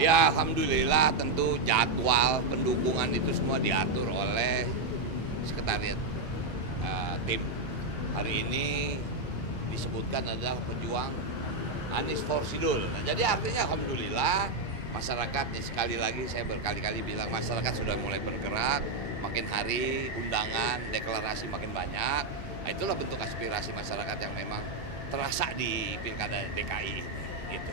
Ya, alhamdulillah tentu jadwal pendukungan itu semua diatur oleh sekretariat tim. Hari ini disebutkan adalah pejuang Anies Forsidul. Nah, jadi artinya alhamdulillah masyarakat, sekali lagi saya berkali-kali bilang masyarakat sudah mulai bergerak, makin hari undangan, deklarasi makin banyak. Nah, itulah bentuk aspirasi masyarakat yang memang terasa di Pilkada DKI gitu.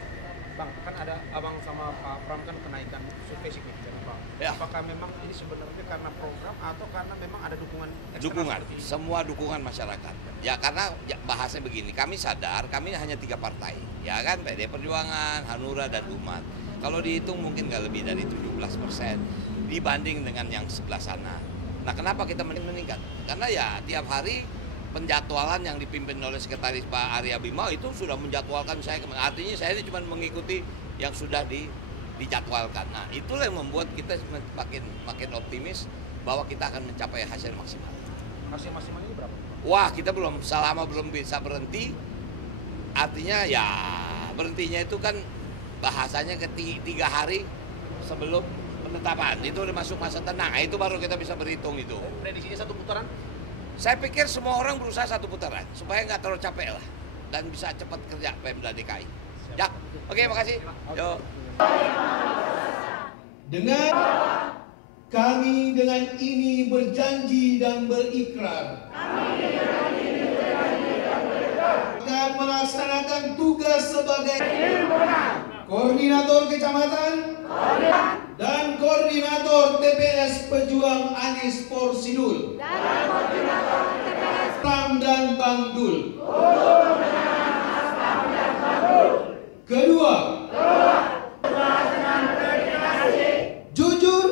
Bang, kan ada abang sama Pak Pram kan kenaikan survei signifikan, Bang. Ya. Apakah memang ini sebenarnya karena program atau karena memang ada dukungan eksternal? Dukungan, semua dukungan masyarakat. Ya karena bahasanya begini, kami sadar kami hanya 3 partai, ya kan, PD Perjuangan, Hanura, dan Umat. Kalau dihitung mungkin nggak lebih dari 17% dibanding dengan yang sebelah sana. Nah kenapa kita meningkat? Karena ya tiap hari penjadwalan yang dipimpin oleh Sekretaris Pak Arya Bima itu sudah menjadwalkan saya. Artinya saya ini cuma mengikuti yang sudah dijadwalkan. Nah itulah yang membuat kita makin optimis bahwa kita akan mencapai hasil maksimal. Hasil maksimal ini berapa? Wah, kita selama belum bisa berhenti, artinya ya berhentinya itu kan bahasanya 3 hari sebelum penetapan. Itu udah masuk masa tenang, itu baru kita bisa berhitung itu. Prediksinya 1 putaran? Saya pikir semua orang berusaha 1 putaran, supaya nggak terlalu capek lah. Dan bisa cepat kerja Pemda DKI. Ya, oke, makasih. Yo. Kami dengan ini berjanji dan berikrar akan melaksanakan tugas sebagai koordinator kecamatan dan koordinator TPS Pejuang Anies Forsidul Pram dan Bang Dul. Kedua, jujur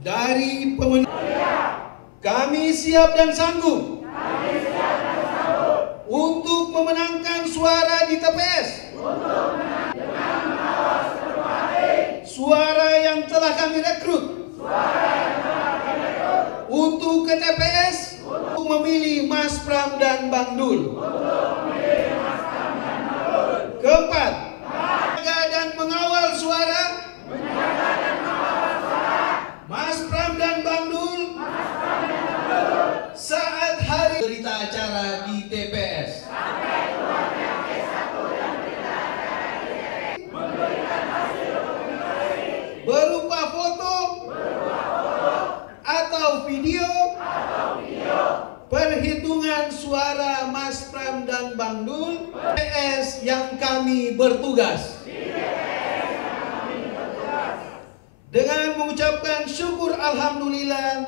dari pemenang. Kami siap dan sanggup untuk memenangkan suara di TPS. Suara yang telah kami rekrut untuk ke TPS untuk memilih Mas Pram dan Bang Dul. Keempat, menjaga dan mengawal suara Mas Pram dan Bang Dul saat hari berita acara di TPS. Berupa foto atau video perhitungan suara Mas Pram dan Bang Dul TPS yang kami bertugas. Dengan mengucapkan syukur alhamdulillah,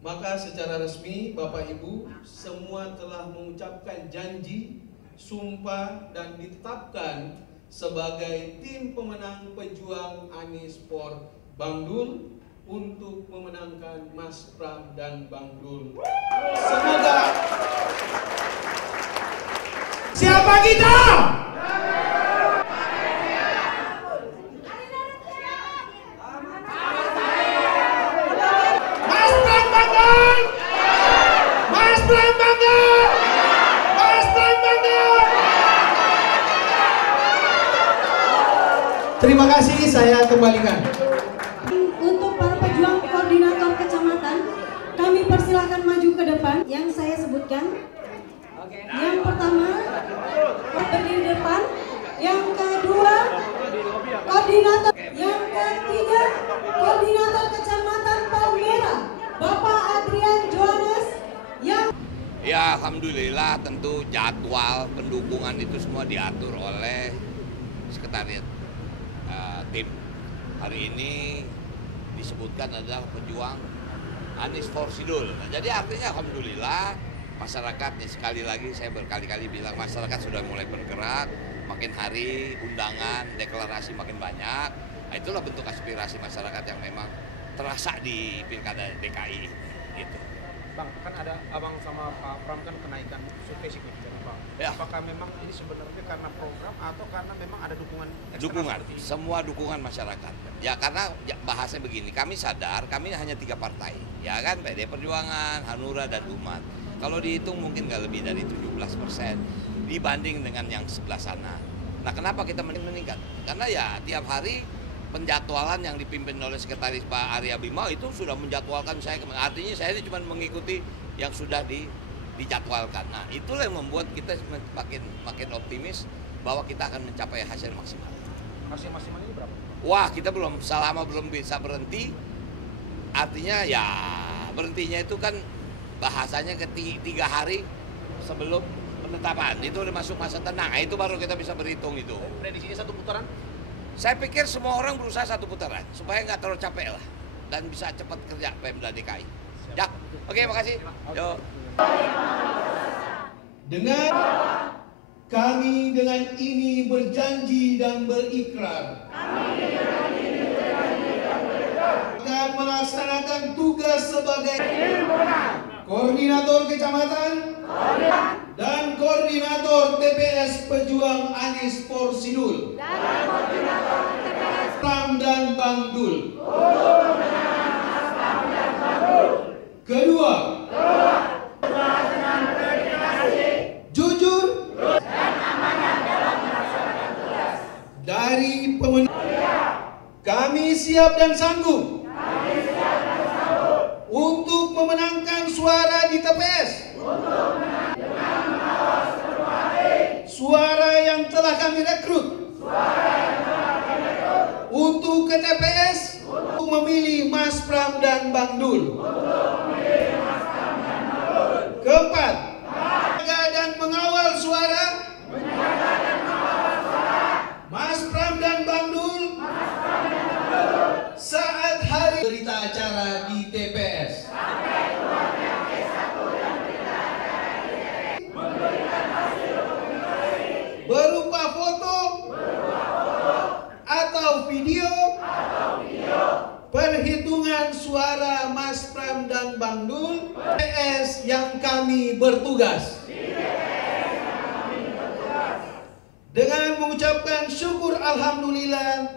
maka secara resmi Bapak Ibu semua telah mengucapkan janji, sumpah, dan ditetapkan sebagai tim pemenang pejuang Anies for Bang Dul untuk memenangkan Mas Pram dan Bang Dul. Semoga siapa kita? Mas Pram Bang Dul! Mas Pram Bang Dul! Mas Pram Bang Dul! Terima kasih, saya kembalikan. Untuk para pejuang koordinator kecamatan, kami persilahkan maju ke depan yang saya sebutkan. Yang pertama, berdiri depan. Yang kedua, koordinator. Yang ketiga, koordinator kecamatan Palmera, Bapak Adrian Johannes. Ya, alhamdulillah tentu jadwal pendukungan itu semua diatur oleh sekretariat tim. Hari ini disebutkan adalah pejuang Anies Forsidul. Nah, jadi artinya alhamdulillah masyarakat, sekali lagi saya berkali-kali bilang masyarakat sudah mulai bergerak, makin hari undangan, deklarasi makin banyak. Nah, itulah bentuk aspirasi masyarakat yang memang terasa di Pilkada DKI gitu. Bang, kan ada abang sama Pak Pram kan kenaikan survei signifikan, Bang. Ya. Apakah memang ini sebenarnya karena program atau karena memang ada dukungan eksternal? Dukungan, semua dukungan masyarakat. Ya karena bahasanya begini, kami sadar kami hanya 3 partai, ya kan, PD Perjuangan, Hanura, dan Umat. Kalau dihitung mungkin nggak lebih dari 17% dibanding dengan yang sebelah sana. Nah, kenapa kita meningkat? Karena ya tiap hari penjadwalan yang dipimpin oleh Sekretaris Pak Arya Bima itu sudah menjadwalkan saya. Artinya saya ini cuma mengikuti yang sudah dijadwalkan. Nah, itulah yang membuat kita makin optimis bahwa kita akan mencapai hasil maksimal. Hasil maksimal ini berapa? Wah, kita belum bisa berhenti. Artinya ya berhentinya itu kan bahasanya 3 hari sebelum penetapan. Itu udah masuk masa tenang. Nah, itu baru kita bisa berhitung itu. Prediksinya 1 putaran? Saya pikir semua orang berusaha 1 putaran supaya nggak terlalu capek lah dan bisa cepat kerja Pemda DKI. Ya, oke, makasih. Yo. Kami dengan ini berjanji dan berikrar akan melaksanakan tugas sebagai koordinator kecamatan dan koordinator TPS Pejuang Anies Porsidul Pram dan Bang Dul. Kedua, jujur dari pemenuh. Kami siap dan sanggup untuk memenangkan suara di TPS. Suara yang telah kami rekrut untuk ke TPS untuk memilih Mas Pram dan Bang Dul. Keempat, menjaga dan mengawal suara Mas Pram dan Bang Dul saat hari berita acara di TPS. Berupa foto atau video perhitungan suara Mas Pram dan Bang Dul TPS yang kami bertugas. Dengan mengucapkan syukur alhamdulillah,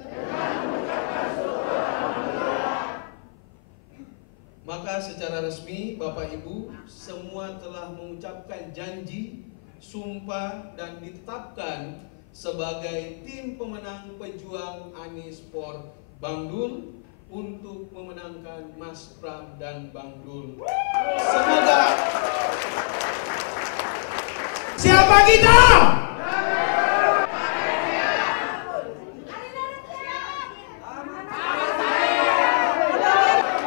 maka secara resmi Bapak Ibu semua telah mengucapkan janji, sumpah dan ditetapkan sebagai tim pemenang pejuang Anies Por Bang Dul untuk memenangkan Mas Pram dan Bang Dul. Semoga siapa kita?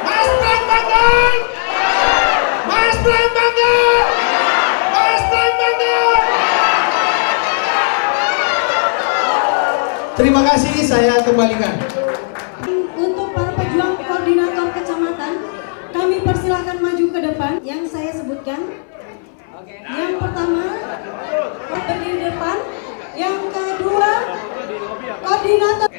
Mas Pram Bang Dul! Mas Pram Bang Dul! Mas Pram Bang Dul! Terima kasih, saya kembalikan. Untuk para pejuang koordinator kecamatan, kami persilahkan maju ke depan yang saya sebutkan. Yang pertama, berdiri depan. Yang kedua, koordinator